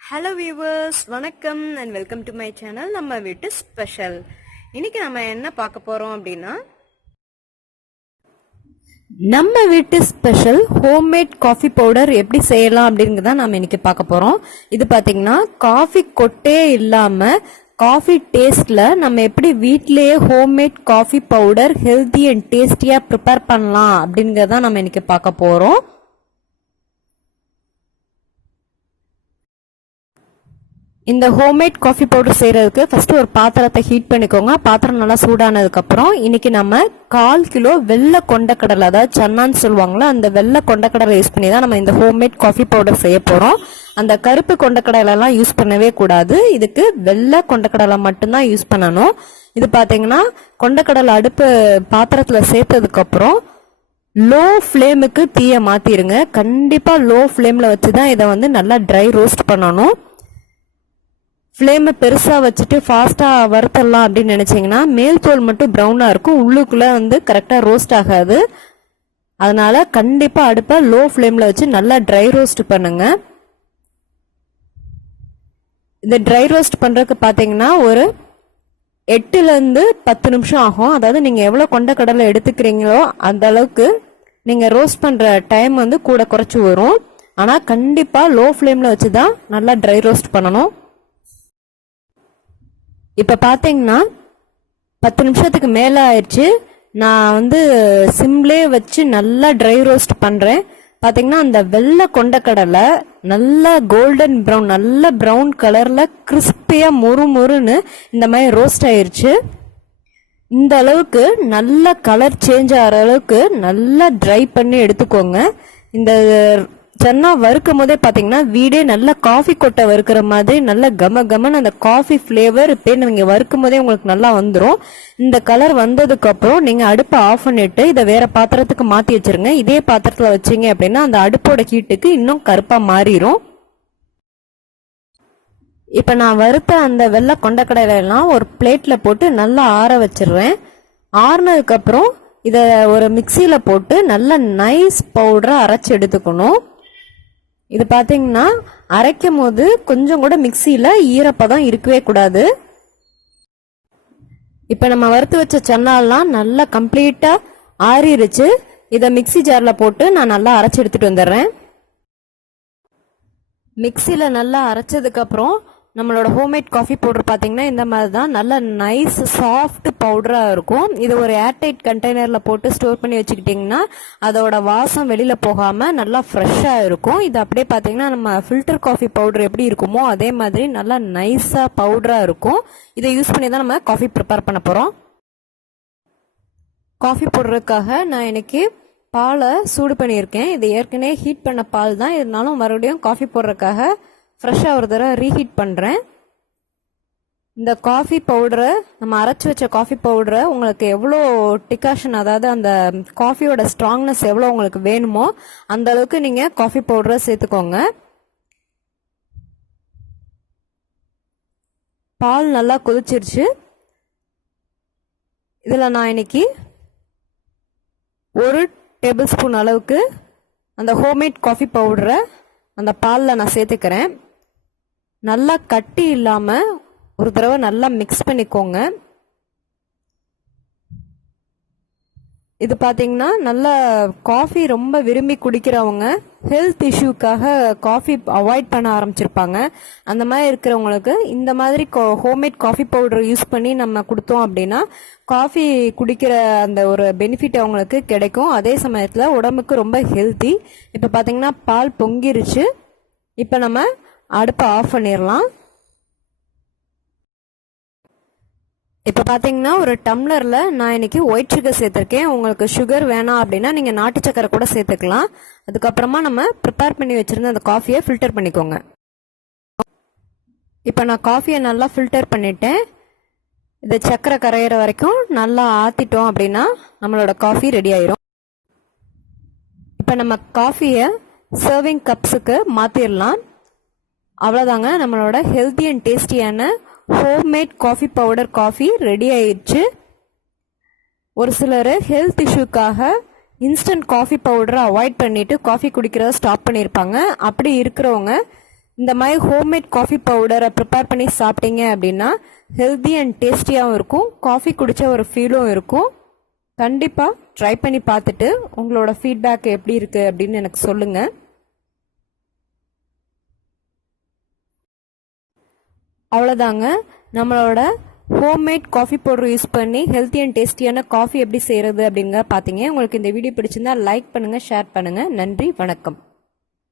Hello viewers, வணக்கம் and welcome to my channel நம்ம வீட்டு ஸ்பெஷல். இன்னைக்கு நம்ம என்ன பார்க்க போறோம் அப்படின்னா, நம்ம வீட்டு ஸ்பெஷல் ஹோம்மேட் காஃபி பவுடர் எப்படி செய்யலாம் அப்படிங்கிறத நம்ம இன்னைக்கு பார்க்க போறோம். இது பாத்தீங்கன்னா காஃபி கொட்டே இல்லாம காஃபி டேஸ்ட்ல நம்ம எப்படி வீட்லயே homemade coffee powder healthy and டேஸ்டியா ப்ரிப்பேர் பண்ணலாம் அப்படிங்கறத நம்ம இன்னைக்கு பார்க்க போறோம். இந்த ஹோம்மேட் காஃபி பவுடர் செய்யறதுக்கு ஃபர்ஸ்ட் ஒரு பாத்திரத்தை ஹீட் பண்ணிக்கோங்க. பாத்திரம் நல்லா சூடானதுக்கு அப்புறம் இன்னைக்கு நம்ம 1/4 கிலோ வெள்ளை கொண்டக்கடலை, அதாவது சன்னான்னு சொல்லுவாங்களா, அந்த வெள்ளை கொண்டக்கடலை யூஸ் பண்ணி தான் நம்ம இந்த ஹோம்மேட் காஃபி பவுடர் செய்ய போறோம். அந்த கருப்பு கொண்டக்கடலை எல்லாம் யூஸ் பண்ணவே கூடாது. இதுக்கு வெள்ளை கொண்டக்கடலை மட்டும்தான் யூஸ் பண்ணணும். இது பாத்தீங்கன்னா கொண்டக்கடலை அடுப்பு பாத்திரத்துல சேர்த்ததுக்கு அப்புறம் லோ ஃப்ளேமுக்கு தீய மாத்திருங்க. கண்டிப்பா லோ ஃப்ளேம்ல வச்சுதான் இதை நல்லா ட்ரை ரோஸ்ட் பண்ணணும். ஃப்ளேமை பெருசாக வச்சுட்டு ஃபாஸ்ட்டாக வறுத்தரலாம் அப்படின்னு நினச்சிங்கன்னா மேல் தோல் மட்டும் ப்ரௌனாக இருக்கும், உள்ளுக்குள்ளே கரெக்டாக ரோஸ்ட் ஆகாது. அதனால கண்டிப்பாக அடுப்பை லோ ஃப்ளேமில் வச்சு நல்லா ட்ரை ரோஸ்ட் பண்ணுங்க. இந்த ட்ரை ரோஸ்ட் பண்ணுறதுக்கு பார்த்தீங்கன்னா ஒரு 8லேருந்து 10 நிமிஷம் ஆகும். அதாவது நீங்கள் எவ்வளோ கொண்டக்கடலை எடுத்துக்கிறீங்களோ அந்த அளவுக்கு நீங்கள் ரோஸ்ட் பண்ணுற டைம் கூட குறைச்சி வரும். ஆனால் கண்டிப்பாக லோ ஃப்ளேமில் வச்சு தான் நல்லா ட்ரை ரோஸ்ட் பண்ணணும். இப்போ பார்த்தீங்கன்னா 10 நிமிஷத்துக்கு மேலே ஆயிடுச்சு. நான் சிம்லே வச்சு நல்லா ட்ரை ரோஸ்ட் பண்ணுறேன். பார்த்தீங்கன்னா அந்த வெள்ளை கொண்டக்கடலை நல்லா கோல்டன் ப்ரௌன், நல்ல ப்ரௌன் கலரில் கிறிஸ்பியாக முறுமுறுன்னு இந்த மாதிரி ரோஸ்ட் ஆயிடுச்சு. இந்த அளவுக்கு நல்ல கலர் சேஞ்ச் ஆகிற அளவுக்கு நல்லா ட்ரை பண்ணி எடுத்துக்கோங்க. இந்த சன்னா வறுக்கும் போதே பாத்தீங்கன்னா வீடே நல்ல காஃபி கொட்டை வறுக்கிற மாதிரி நல்ல கம கமன்னு அந்த காஃபி ஃபிளேவர் இப்போ நீங்க வறுக்கும் போதே உங்களுக்கு நல்லா வந்துடும். இந்த கலர் வந்ததுக்கு அப்புறம் நீங்க அடுப்பை ஆஃப் பண்ணிட்டு இதை வேற பாத்திரத்துக்கு மாத்தி வச்சிருங்க. இதே பாத்திரத்துல வச்சீங்க அப்படின்னா அந்த அடுப்போட ஹீட்டுக்கு இன்னும் கருப்பா மாறிடும். இப்ப நான் வறுத்த அந்த வெள்ளை கொண்டக்கடலை எல்லாம் ஒரு பிளேட்ல போட்டு நல்லா ஆற வச்சிடுறேன். ஆறுனதுக்கு அப்புறம் இத ஒரு மிக்சியில போட்டு நல்ல நைஸ் பவுடரா அரைச்சு எடுத்துக்கணும். இது பாத்தீங்கன்னா அரைக்கும் போது கொஞ்சம் கூட மிக்சியில ஈரப்பதம் இருக்கவே கூடாது. இப்ப நம்ம வறுத்து வச்ச சன்னாலாம் நல்லா கம்ப்ளீட்டா ஆறிடுச்சு. இத மிக்சி ஜார்ல போட்டு நான் நல்லா அரைச்சு எடுத்துட்டு வந்துடுறேன். மிக்சியில நல்லா அரைச்சதுக்கு அப்புறம் நம்மளோட ஹோம்மேட் காஃபி பவுடர் பாத்தீங்கன்னா இந்த மாதிரி தான் நல்ல நைஸ் சாஃப்ட் பவுடரா இருக்கும். இது ஒரு ஏர்டைட் கண்டெய்னர்ல போட்டு ஸ்டோர் பண்ணி வச்சுக்கிட்டீங்கன்னா அதோட வாசம் வெளியில போகாம நல்லா ஃப்ரெஷ்ஷா இருக்கும். இது அப்படியே பாத்தீங்கன்னா நம்ம ஃபில்டர் காஃபி பவுடர் எப்படி இருக்குமோ அதே மாதிரி நல்லா நைஸா பவுடரா இருக்கும். இதை யூஸ் பண்ணி தான் நம்ம காஃபி ப்ரிப்பேர் பண்ண போறோம். காஃபி போடுறதுக்காக நான் இன்னைக்கு பாலை சூடு பண்ணியிருக்கேன். இது ஏற்கனவே ஹீட் பண்ண பால் தான், இருந்தாலும் மறுபடியும் காஃபி போடுறதுக்காக ஃப்ரெஷ்ஷாக ஒரு தடவை ரீஹீட் பண்ணுறேன். இந்த காஃபி பவுடரை நம்ம அரைச்சி வச்ச காஃபி பவுடரை உங்களுக்கு எவ்வளோ டிகாஷன், அதாவது அந்த காஃபியோட ஸ்ட்ராங்னஸ் எவ்வளோ உங்களுக்கு வேணுமோ அந்த அளவுக்கு நீங்கள் காஃபி பவுடரை சேர்த்துக்கோங்க. பால் நல்லா கொதிச்சிருச்சு. இதில் நான் இன்னைக்கு 1 டேபிள் ஸ்பூன் அளவுக்கு அந்த ஹோம்மேட் காஃபி பவுடரை அந்த பாலில் நான் சேர்த்துக்கிறேன். நல்லா கட்டி இல்லாம ஒரு தடவை நல்லா மிக்ஸ் பண்ணிக்கோங்க. இது பாத்தீங்கன்னா நல்லா காஃபி ரொம்ப விரும்பி குடிக்கிறவங்க ஹெல்த் இஷ்யூக்காக காஃபி அவாய்ட் பண்ண ஆரம்பிச்சிருப்பாங்க. அந்த மாதிரி இருக்கிறவங்களுக்கு இந்த மாதிரி ஹோம்மேட் காஃபி பவுடர் யூஸ் பண்ணி நம்ம கொடுத்தோம் அப்படின்னா காஃபி குடிக்கிற அந்த ஒரு பெனிஃபிட் அவங்களுக்கு கிடைக்கும். அதே சமயத்தில் உடம்புக்கு ரொம்ப ஹெல்த்தி. இப்போ பார்த்தீங்கன்னா பால் பொங்கிருச்சு. இப்போ நம்ம அடுப்பை ஆஃப் பண்ணிடலாம். இப்போ பார்த்தீங்கன்னா ஒரு டம்ளரில் நான் இன்னைக்கு ஒயிட் சுகர் சேர்த்துருக்கேன். உங்களுக்கு சுகர் வேணாம் அப்படின்னா நீங்கள் நாட்டு சக்கரை கூட சேர்த்துக்கலாம். அதுக்கப்புறமா நம்ம ப்ரிப்பேர் பண்ணி வச்சிருந்த அந்த காஃபியை ஃபில்டர் பண்ணிக்கோங்க. இப்போ நான் காஃபியை நல்லா ஃபில்டர் பண்ணிட்டேன். இது சக்கரை கரையிற வரைக்கும் நல்லா ஆற்றிட்டோம் அப்படின்னா நம்மளோட காஃபி ரெடி ஆயிரும். இப்போ நம்ம காஃபியை சர்விங் கப்ஸுக்கு மாற்றிடலாம். அவ்வளோதாங்க, நம்மளோட ஹெல்த்தி அண்ட் டேஸ்டியான homemade coffee powder coffee ready ஆயிடுச்சு. ஒரு சிலர் ஹெல்த் இஷ்யூக்காக இன்ஸ்டன்ட் காஃபி பவுடரை அவாய்ட் பண்ணிட்டு காஃபி குடிக்கிறத ஸ்டாப் பண்ணியிருப்பாங்க. அப்படி இருக்கிறவங்க இந்த மாதிரி ஹோம்மேட் காஃபி பவுடரை ப்ரிப்பேர் பண்ணி சாப்பிட்டீங்க அப்படின்னா ஹெல்த்தி அண்ட் டேஸ்டியாகவும் இருக்கும், காஃபி குடிச்ச ஒரு ஃபீலும் இருக்கும். கண்டிப்பாக ட்ரை பண்ணி பார்த்துட்டு உங்களோட ஃபீட்பேக் எப்படி இருக்கு அப்படின்னு எனக்கு சொல்லுங்க. அவ்வளோதாங்க, நம்மளோட ஹோம்மேட் காஃபி பவுடர் யூஸ் பண்ணி ஹெல்த்தி அண்ட் டேஸ்டியான காஃபி எப்படி செய்யறது அப்படிங்க பார்த்தீங்க. உங்களுக்கு இந்த வீடியோ பிடிச்சிருந்தா லைக் பண்ணுங்க, ஷேர் பண்ணுங்க. நன்றி, வணக்கம்.